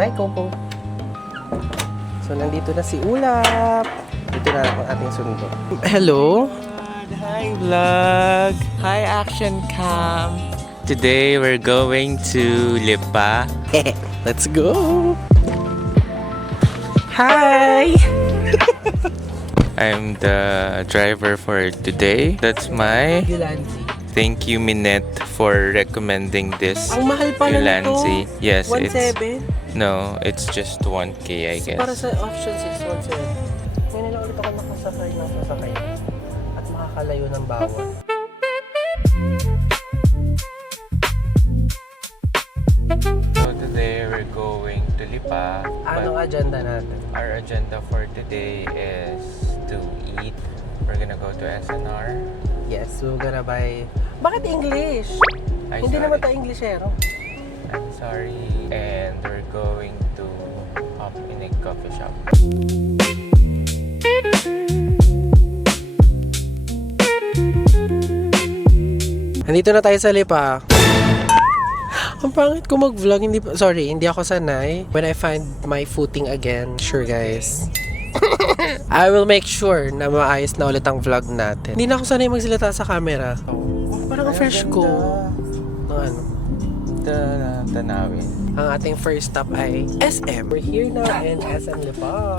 Bye, Coco. So, nandito na si Ulap. Dito na ang ating sundo. Hello? Hi vlog! Hi action cam! Today we're going to Lipa. Let's go! Hi! I'm the driver for today. That's my Yulanzi. thank you Minette for recommending this Ang mahal pa na nito. Yulanzi. Yes, 1.7? no, it's just 1K I guess. Para sa option 6, 1.7. Ngayon lang ulit ako nakasakay ng sasakay. At makakalayo ng bawal. So today we're going to Lipa. Anong but agenda natin? our agenda for today is to eat. We're gonna go to SNR. Yes, we're gonna buy... Bakit English? Ay, Hindi sorry. naman tayo Englishero. I'm sorry. And we're going to hop in a coffee shop. Nandito na tayo sa Lipa. Ang pangit ko mag-vlog. Hindi ako sanay. When I find my footing again, sure guys. I will make sure na maayos na ulit ang vlog natin. Hindi na ako sanay magsalita sa camera. Parang ang fresh ko. Ano? Tanawin. Ang ating first stop ay SM. We're here now in SM Lipa.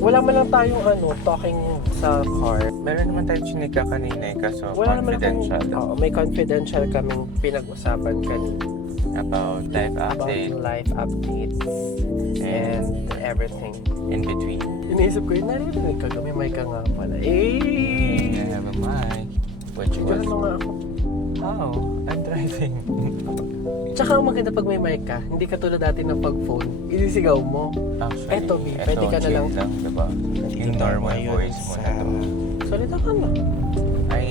Wala man lang tayong talking sa car. Meron naman tayong chinika kanina kaso Wala naman confidential may confidential kaming pinag-usapan kanina. about life About update life updates and everything. in between. Iniisip ko yun, narinig ka kami, may ka nga pala. I have a mic. Which Wala was... mga ako. Oh, I'm driving. Tsaka ang maganda pag may mic ka, hindi ka tulad dati ng pag-phone, isisigaw mo. Actually, Eto, B, pwede ka na chill lang. diba? Yung normal voice mo na to. Salita ka na. I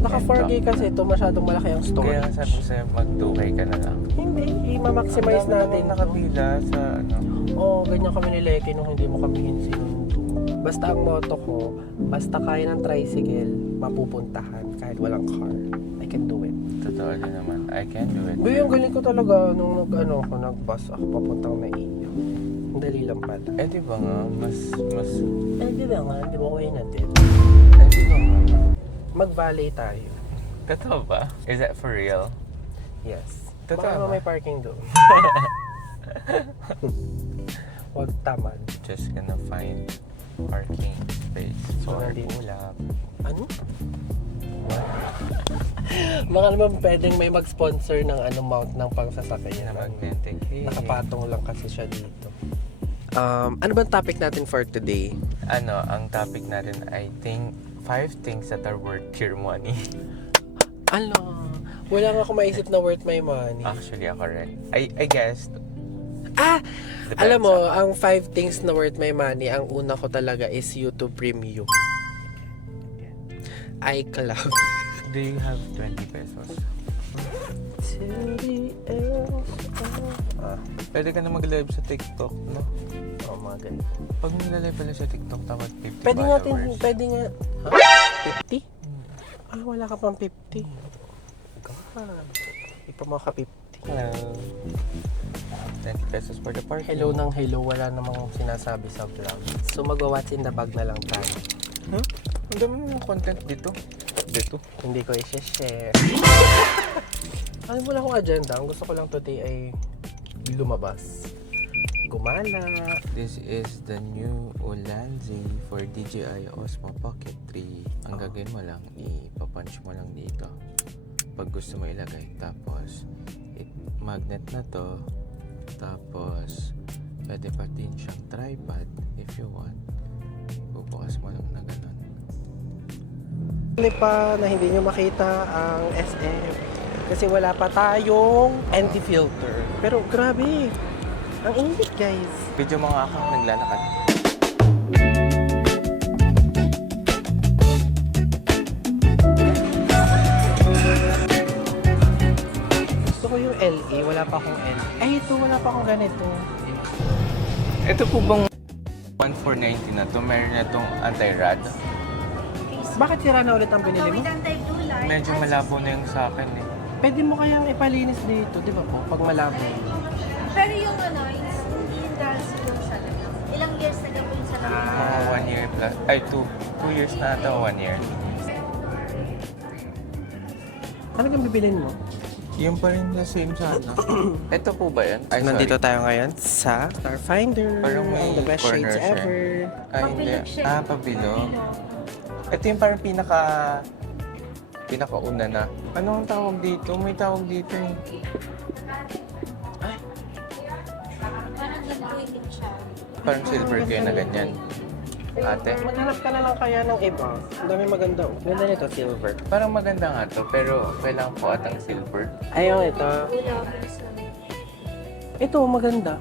Naka can't 4K talk. kasi ito, masyadong malaki ang Kaya nga sabi ko storage. sa'yo, mag-2K ka na lang. Hindi, i-maximize Ang dami natin. namang nakapila sa ano. Oo, ganyan kami ni Leke nung hindi mo kami sinundo. Basta ang motto ko, basta kaya ng tricycle, mapupuntahan kahit walang car. I can do it. Totoo din naman. I can do it. Yung galing ko talaga nung nag-bus ako papuntang Naiya. Ang dali lang pala. Eh di ba nga, mas... Di ba nga, di ba kayo natin? Eh di ba nga? Mag-valet tayo. Totoo ba? Is that for real? Yes. Totoo Baka ba? may parking doon. Huwag tamad. Just gonna find parking space So, for nandito. Ulap. Ano? Baka naman pwedeng may mag-sponsor ng mount ng pangsasakyan. Na magnetic. Hey. Nakapatong lang kasi siya dito. Ano bang topic natin for today? Ano, ang topic natin, I think, 5 things that are worth your money. Wala nga ako maisip na worth my money. Actually, ako rin. I guess, depends Alam mo, on- ang 5 things na worth my money, ang una ko talaga is YouTube Premium. iCloud. do you have 20 pesos? Pwede ka na mag-live sa TikTok, no? Oh, mga ganito. Pag mag-live pala sa TikTok, dapat 50 Pwede nga, followers. pwede nga. 50? Wala ka pang 50. God. Di pa mga ka-50. Hello. 20 pesos for the parking. Hello ng hello, wala namang sinasabi sa vlog. So magwa-what's in the bag na lang tayo. Huh? Ang dami mo yung content dito. Hindi ko i-share. Alam mo lang akong agenda. Ang gusto ko lang today ay lumabas. Gumala. This is the new Ulanzi for DJI Osmo Pocket 3. Ang gagawin mo lang, ipapunch mo lang dito. Pag gusto mo ilagay. Tapos, magnet na to. Tapos, pwede pa din siyang tripod if you want. Bubukas mo lang na ganun. Pa na hindi nyo makita ang SM. Kasi wala pa tayong anti-filter. Pero grabe. Ang init guys. Video mo nga akong naglalakad. Gusto ko yung LE. Wala pa akong LE. Ay ito, wala pa akong ganito. Ito po bang 1490 na to? Meron na itong anti-rad. Bakit sira na ulit ang binili mo? Medyo malabo na yung sa akin eh. Pwede mo kayang ipalinis dito, di ba po? Pag malabo. Pero yung ano, hindi yung dahil yung salamin. Ilang years na po yung salamin? Mga 1 year plus. Ay, 2 years na ito, 1 year. Ano kang bibilin mo? Yung pa rin na same sa ano. Ito po ba yan? Ay, Nandito sorry. tayo ngayon sa Starfinder. Parang may Ang the best corner shades siya. ever. Ay, hindi. Pabilog siya. Pabilog. Ito yung parang pinakauna na. Ano ang tawag dito? May tawag dito eh. Parang ganito siya. Parang silver kayo na ganyan. Ate. Maghanap ka na lang kaya ng iba. Ang dami maganda. Ganda nito, silver. Parang maganda nga to, pero kailangan po atang silver. Ayaw ito. Wala ko sa Ito, maganda.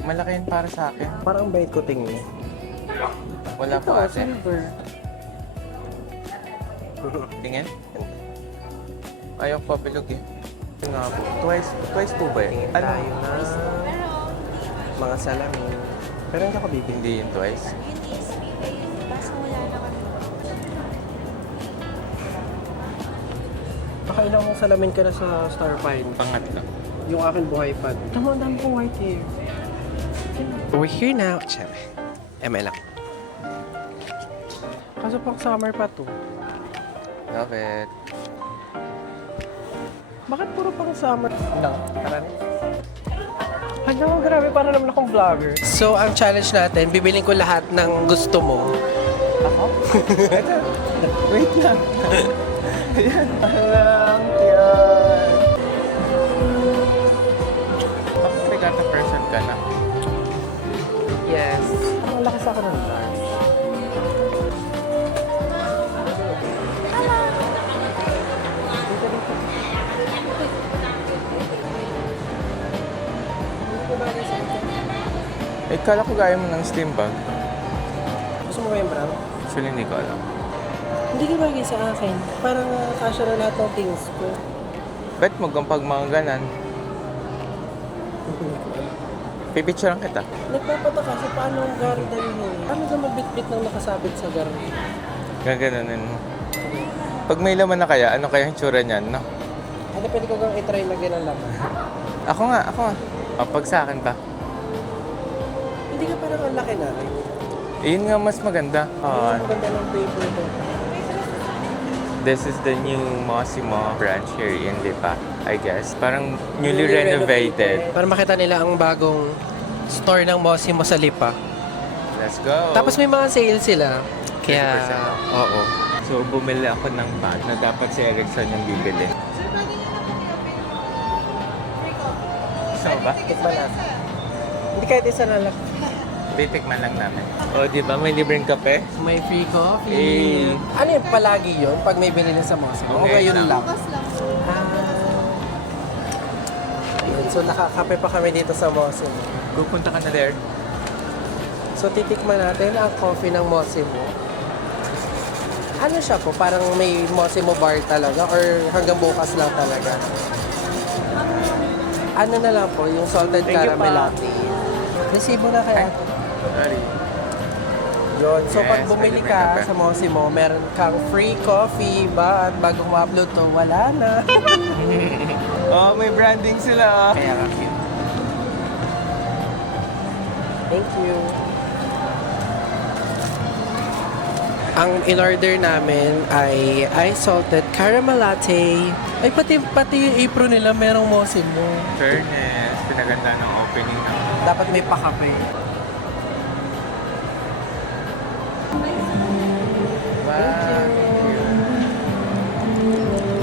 Malaki yun para sa akin. Parang bait ko tingin. Wala Ito, po ate. silver. Tingin? Ayaw pa bilog eh. Ito nga po. Twice po ba Tingin yun? Ano? tayo na Pero, mga salamin. Pero hindi ako bibili. Hindi yung twice. yun is prepaid. Basta wala na kami. Nakailang mong salamin ka na sa Starfine. Pangatlo. Yung akin buhay pa. Tama, ang dami kong white hair. We're here now. Siyempre. ML lang. Kaso pang summer pa to. Love it. Bakit puro pang summer? No, tara na. Ano, grabe, para naman akong vlogger. So, ang challenge natin, bibiling ko lahat ng gusto mo. Ako? Ito. Wait lang. Ayan. Alam, yan. Bakit regata person ka na? Yes. Ang lakas ako ng vlog. Eh, kala ko gaya mo ng steam bag. Gusto mo ba yung brown? Actually, hindi ko alam. Hindi ka bagay sa akin. Parang kasya na lahat ng things ko. Bet mo kung pag mga ganan, pipicturean kita. Nagpapataka sa paano ang gar dalhin. Paano ka magbitbit ng nakasabit sa gar? Gaganunin mo. Pag may laman na kaya, ano kaya yung tsura niyan, no? Ano pwede ko kang itry lagyan ng laman? Ako nga. Pag sa akin ba? Hindi ka parang ang laki na rin. Yun nga mas maganda. Ang maganda ng paper ito. This is the new Mossimo branch here in Lipa, I guess. Parang newly renovated. Para makita nila ang bagong store ng Mossimo sa Lipa. Let's go! Tapos may mga sale sila. Kaya, 20% off. oo. So, bumili ako ng bag na dapat si Erickson yung bibili. Gusto mo ba? Tikman natin. Hindi kahit isa na lang. Titikman lang namin. O, di ba? May libreng kape? May free coffee. Ano yun? Palagi yun? Pag may binili sa Mossimo? O Okay ngayon lang. lang? Ayun. So, nakakape pa kami dito sa Mossimo. Pupunta ka na there. So, titikman natin ang coffee ng Mossimo. Ano siya po? Parang may Mossimo bar talaga or hanggang bukas lang talaga? Ano na lang po, yung salted Thank you, caramel pa. latte. Resibo na kaya. Sorry. Yun. So, Yes, pag bumili may ka libre sa Mossimo, meron kang free coffee, but bago ma-upload to, wala na. Oh, may branding sila. Kaya nga cute. Thank you. Ang in-order namin ay ice salted caramel latte. Ay, pati yung apron nila merong Mossimo. Fairness, pinaganda ng opening ng... Dapat may pakape. Wow.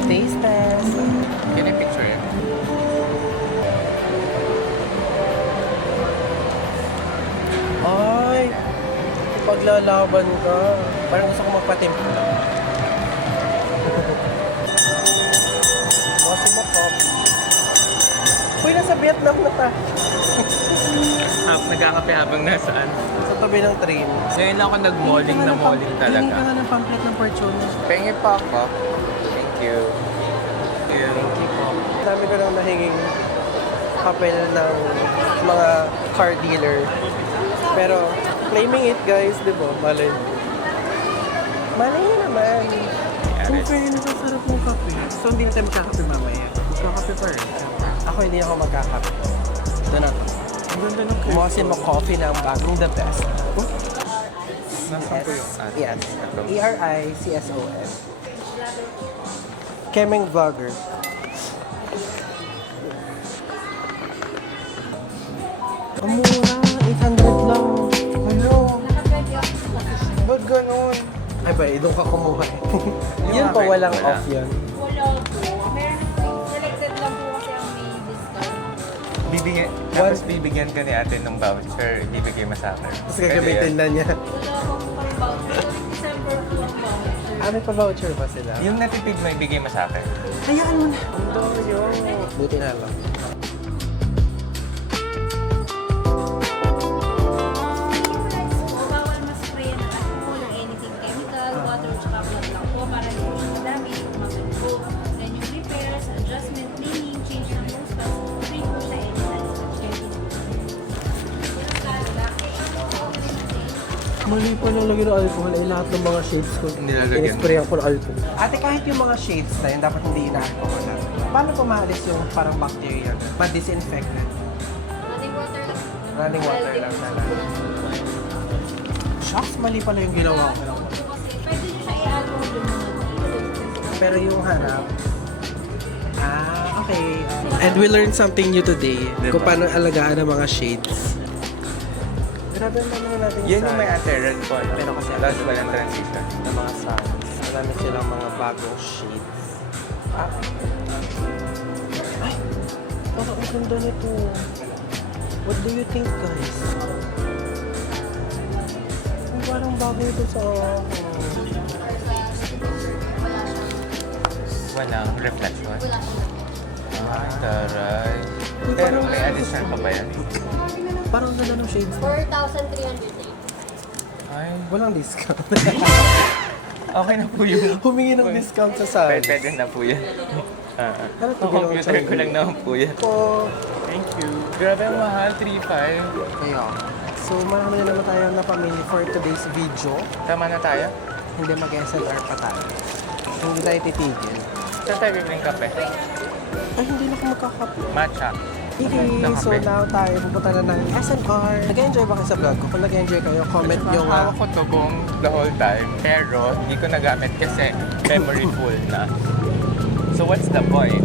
Taste test. Can I picture it? Ay, paglalaban ka. Parang gusto ko magpatimpla. Mossimo coffee. Uy, nasa Vietnam na ta. Nagkakape habang nasaan. Sa tabi ng train. Ngayon lang ako nag-malling na malling Tingin talaga. ka nga ng pamphlet ng Fortune. Pengi pa ako. Thank you. Thank you po. Dami ko nang nahinging papel ng mga car dealer. Pero, claiming it guys, di ba? Malay. Malay nyo naman. Kung fairness, ang sarap ng kape. So, hindi na tayo magkakape mamaya. Magkakape pa rin. Ako hindi ako magkakape. Ito na to. Ang ganda ng Kumasin mo coffee na ang bagong the best. Nasaan po yung ate? Yes. Ito. ERICSON. Kemeng Vlogger. Ang mura, 800 lang. Hello! Naka-20 off. Ba't ganun? Ay ba, doon ka kumuha. Yun Yung pa, akin, walang wala. off yun. Wala po. Meron po. Selected lang po kasi ang may discount. Tapos bibigyan ka ni ate ng voucher, ibibigay mo sa akin. Tapos gagamitin na niya. Wala pong pang-voucher. December po ang voucher. Ah, may pa-voucher ba sila? Yung natipid mo, ibigay mo sa akin. Hayaan mo na. Buti na lang. Bawal ma-spray ng alcohol or anything chemical, water at saka blood lang po para hindi po siya madami, maganda. Then yung repairs, adjustment, cleaning, change ng nose pads, free po siya anytime. Yung kala, Mali pa nalagyan ng alcohol ay lahat ng mga shades ko. Nilalagyan. Inisprayan ko ng alcohol. Ate, kahit yung mga shades na yun, dapat hindi ina-alcohol na. Paano pumalis yung parang bacteria? Ma-disinfect na. running water lang. Running water lang sana. Shucks, mali pala yung ginawa ko. Kasi pwede nyo siya i-alcohol yung mga Pero yung harap, okay. And we learned something new today. Diba? Kung paano alagaan ang mga shades. Grabe ang dami natin Yan yung may ate red po. No? Pero kasi Tapos walang transition. ng mga suns. Marami silang mga bagong shades. Ay! Parang ang ganda nito. What do you think, guys? Ay, parang bago ito sa akin. Walang reflection. Ay, taray. Uy, Pero parang may additional pa ba yan? Parang ang ganda ng shades. 4,300. Ay, Walang discount. okay na po yung... Humingi ng discount sa suns. Pwede na po yan. Ano to, Ang computer ko lang naman po yan. Po. Thank you. Grabe ang mahal, 3.5. Kaya. So, marami na naman tayo na pamili for today's video. Tama na tayo? Hindi mag-SLR pa tayo. Hindi tayo titigil. Saan tayo bibili ng kape? Ay, hindi na ako magkakape. Matcha. Okay, Ng so kape. now tayo pupunta na ng SNR. Nag-enjoy ba kayo sa vlog ko? Kung nag-enjoy kayo, comment nyo nga. Hawak ko to buong the whole time. Pero hindi ko nagamit kasi memory full na. So what's the point?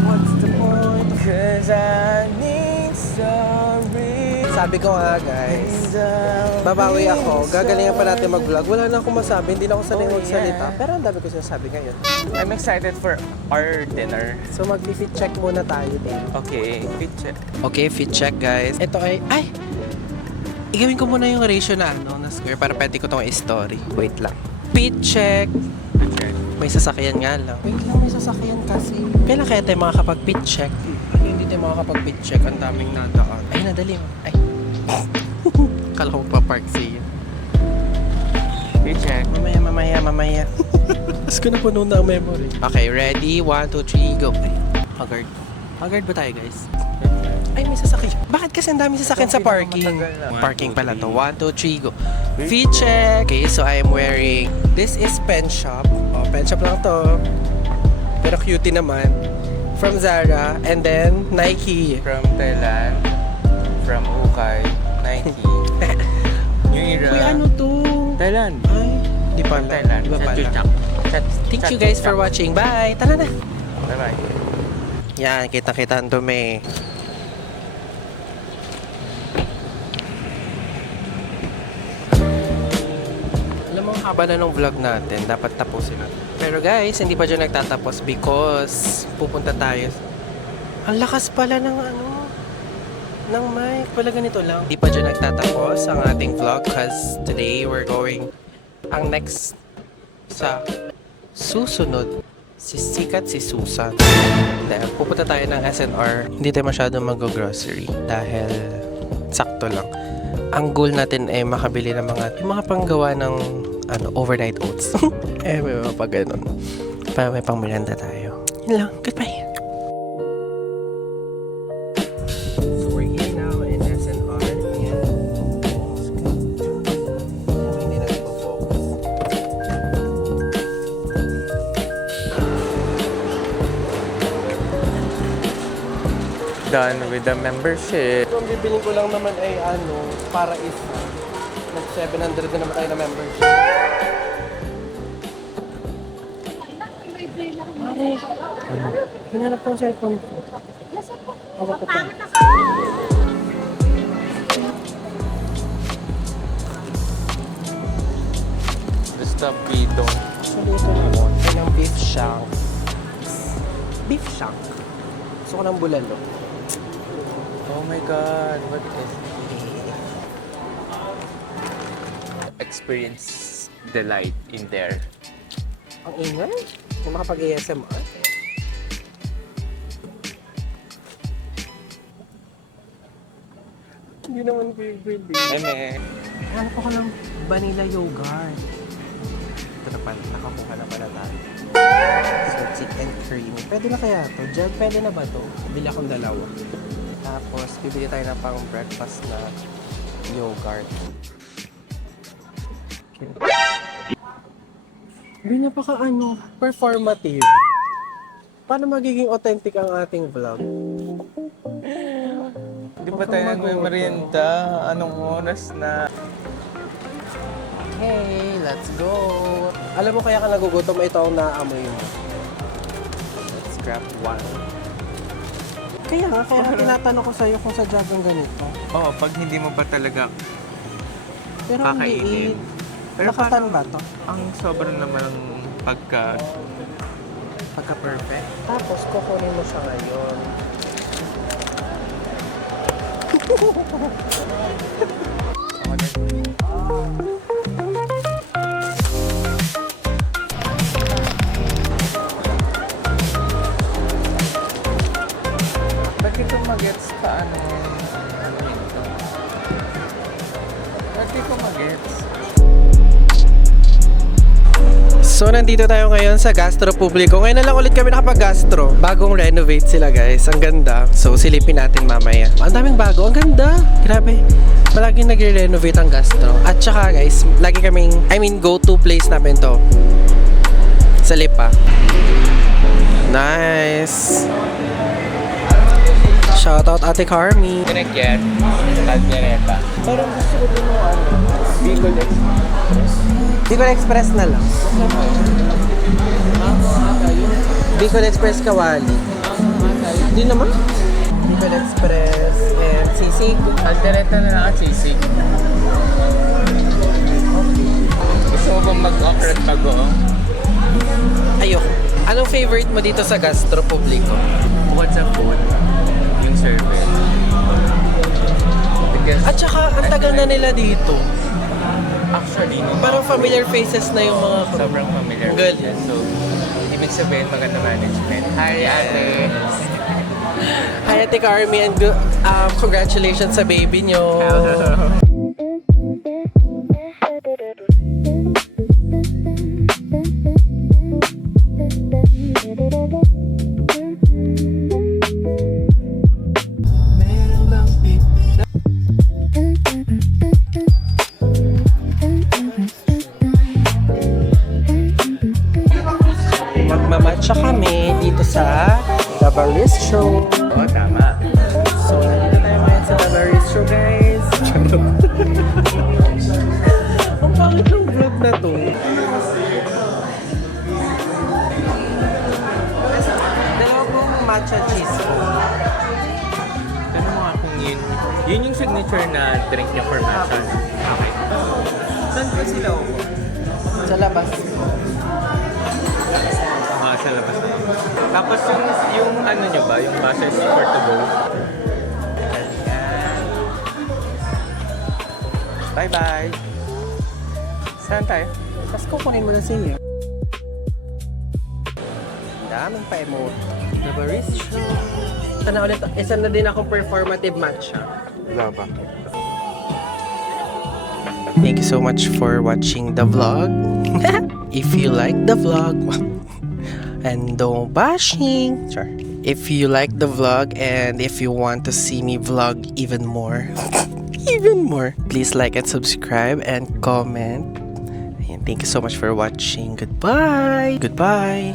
What's the point? Cause I need sorry. Sabi ko nga guys, babawi ako. Gagalingan pa natin mag-vlog. Wala na akong masabi, hindi na ako sanay Oh, magsalita. yeah. Pero ang dami ko sinasabi ngayon. I'm excited for our dinner. So mag-fit check muna tayo din. Okay, picture. Okay, fit check guys. Ito ay, igawin ko muna yung ratio na na square para pwede ko tong i-story. Wait lang. Fit check. May sasakyan nga lang. Wait lang, may sasakyan kasi. Kailan kaya tayo makakapag-fit check? Ay, hindi tayo makakapag-fit check. Ang daming nadaan. Ay, nadali mo. Ay. Kala ko pa-park siya. Picture. Mamaya. Tapos ko na puno na ang memory. Okay, ready? 1, 2, 3, go. Ay, haggard. Haggard ba tayo, guys? Ay, may sasakyan. Bakit kasi ang daming sasakyan sa parking? Parking pala to. 1, 2, 3, go. Fit check. Okay, so I am wearing... This is Pen Shop. Oh, Pen Shop lang to. Pero cutie naman. From Zara. And then, Nike. From Thailand. From Ukay. Nike. New Era. Uy, ano to? Thailand. Ay, di pala. Thailand. Di ba pala? Chatuchak. Thank you guys for watching. Bye! Tara na! Bye-bye. Yan, kita-kita ang dumi. Alam mo, ang haba na ng vlog natin. Dapat tapusin natin. Pero guys, hindi pa dyan nagtatapos because pupunta tayo. Ang lakas pala ng ng mic. Pala ganito lang. Hindi pa dyan nagtatapos ang ating vlog because today we're going ang next sa susunod si Sikat si Susan. Dahil pupunta tayo ng SNR. Hindi tayo masyadong mag-grocery dahil sakto lang. Ang goal natin ay makabili ng yung mga panggawa ng overnight oats. May mga pag ganun. Para may pang Miranda tayo. Yun lang. Goodbye. So we're here now in SNR. Ayan. Hindi na nagpo-focus. done with the membership. So, ang bibiling ko lang naman ay para isa. Nag-700 na naman tayo na membership. Hinanap ko ang cellphone ko. Hawak ko pa. Basta bidong. Actually, ito naman. Ito ng beef shank. Beef shank. Gusto ko ng bulalo. Oh my God, what is experience the light in there. Ang ingay. Yung makapag-ASMR. Hindi naman bibili. Eme. Hanap ako ng vanilla yogurt. Ito na pala. Nakakuha na pala tayo. So, chicken creamy. Pwede na kaya to? Jed, pwede na ba to? Bili akong dalawa. Tapos, bibili tayo ng pang breakfast na yogurt. Okay. Hindi napaka performative. Paano magiging authentic ang ating vlog? Di ba tayo nagmerienda? Anong oras na? Hey, let's go! Alam mo kaya ka nagugutom, ito ang naamoy mo. Let's grab one. Kaya tinatanong ko sa'yo kung sa ang ganito. Oo, pag hindi mo ba talaga Pero ang kakainin. liit. Pero Nakatan ba to? ang sobrang naman ng Pagka-perfect. Tapos, kukunin mo siya ngayon. Bakit ito magets ka ano ito? Bakit ito magets? So, nandito tayo ngayon sa Gastro Publico. Ngayon na lang ulit kami nakapag-gastro. Bagong renovate sila, guys. Ang ganda. So, silipin natin mamaya. Ang daming bago. Ang ganda. Grabe. Palaging nagre-renovate ang gastro. At saka, guys, lagi kaming, go-to place namin to. Sa Lipa. Nice. Shoutout Ate Carmi. Pinagyan, Caldereta. Parang gusto ko din mo Bicol Express. Bicol Express na lang. Bicol Express Kawali. Hindi naman. Bicol Express and Sisig. Caldereta na lang at sisig. Gusto mo bang mag-operate bago? Ayoko. Anong favorite mo dito sa Gastro Publico? Bukod sa food, yung service. Because At saka, ang tagal na nila dito. actually, no, Parang familiar faces na yung mga sobrang familiar. Good. Yan. So, ibig sabihin maganda management. Hi, ate! Hi Ate Carmi and congratulations sa baby nyo. Magmamatcha kami dito sa The Baristro. Oo, tama. So, nandito tayo ngayon sa The Baristro, guys. Ang pangit ng vlog na to. Dalawa pong matcha cheese po. Tanong mo nga kung yun yung signature na drink niya for matcha. Okay. Saan ba sila upo? Sa labas. Sa labas na. Tapos yung ano nyo ba? Yung buses for to go? Ayan. Bye-bye! Saan tayo? Tapos kukunin mo na sa inyo. Ang daming pa-emote. The Baristro. Isa na din akong performative matcha. Wala ba? Thank you so much for watching the vlog. If you like the vlog, and don't bashing. Sure. If you like the vlog and if you want to see me vlog even more, please like and subscribe and comment. And thank you so much for watching. Goodbye. Goodbye.